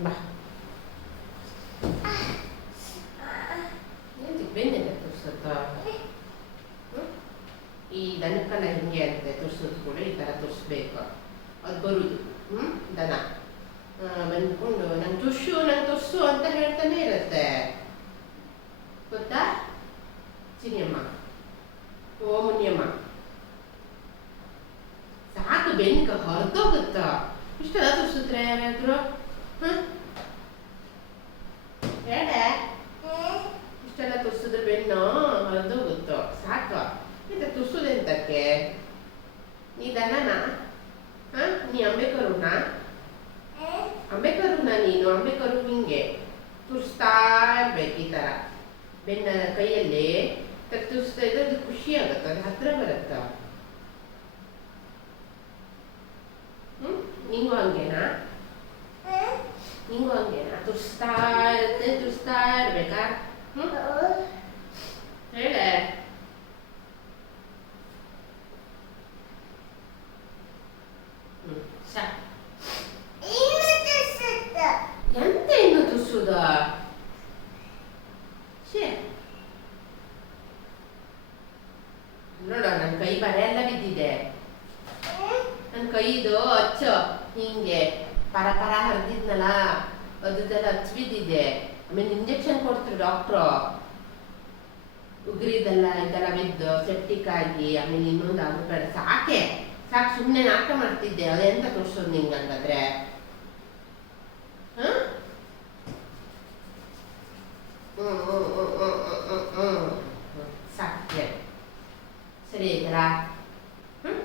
ಬಾ ಬೆನ್ನಿದೆ ತುರ್ಸುತ್ತ ಈ ದನಕ್ಕಲ್ಲ ಹಿಂಗೆ ಅಂತೆ ತುರ್ಸೋದು ಕೂಡ ಈ ಥರ ತುರ್ಸ್ಬೇಕು ಅದು ಬರುದು ದನ ಬಂದ್ಕೊಂಡು ನಂಗೆ ತುರ್ಸು ಅಂತ ಹೇಳ್ತಾನೆ ಇರುತ್ತೆ ಗೊತ್ತಾ ಚಿನಿಯಮ್ಮ ಓ ಮುನಿಯಮ್ಮ ಸಾಕು ಬೆನ್ನಿಗೆ ಹೊರದೋಗುತ್ತಾ ಇಷ್ಟೆಲ್ಲ ತುರ್ಸಿದ್ರೆ ಯಾರಾದ್ರು ಹೇಳ ಇಷ್ಟೆಲ್ಲ ತುರ್ಸಿದ್ರೆ ಬೆನ್ನು ಹೊರದೋಗುತ್ತೋ ಸಾಕು ಮತ್ತೆ ತುರ್ಸೋದೆಂತಕ್ಕೆ ನೀ ದನನಾ ನೀ ಅಂಬೇಕರುನಾ ನೀನು ಅಂಬೇಕರು ಹಿಂಗೆ ತುರ್ಸ್ತಾ ಇರ್ಬೇಕು ಈ ಥರ ಬೆನ್ನ ಕೈಯಲ್ಲಿ ತುರ್ಸ್ತಾ ಇದ್ರೆ ಅದು ಖುಷಿ ಆಗುತ್ತೆ ಅದು ಹತ್ರ ಬರುತ್ತ ನಿಂಗೂ ಹಂಗೇನಾ ತುರ್ಸ್ತಾ ಇರ್ಬೇಕಾ ಹೇಳ ಎಂತ ಇನ್ನು ತುರ್ಸುದ ನೋಡ ನನ್ನ ಕೈ ಬರೆ ಎಲ್ಲ ಬಿದ್ದಿದೆ ನನ್ನ ಕೈದು ಅಚ್ಚು ಹಿಂಗೆ ಪರ ಹರಿದಿದ್ನಲ್ಲ ಅದೆಲ್ಲ ಹಚ್ಚಿ ಬಿದ್ದಿದೆ ಆಮೇಲೆ ಇಂಜೆಕ್ಷನ್ ಕೊಡ್ತಾರೆ ಡಾಕ್ಟ್ರು ಉಗುರಿದೆಲ್ಲ ಇದೆಲ್ಲ ಬಿದ್ದು ಸೆಪ್ಟಿಕ್ ಆಗಿ ಆಮೇಲೆ ಇನ್ನೊಂದು ಆಗಬೇಡ ಸಾಕು ಸುಮ್ಮನೆ ನಾಟಕ ಮಾಡ್ತಿದ್ದೆ ಅದೆಂತ ತೋರಿಸೋದು ನಿಂಗೆ ಹಂಗಾದ್ರೆ ಸಾಕೆ ಸರಿ ಆಯ್ತಲ್ಲ ಹ್ಮ್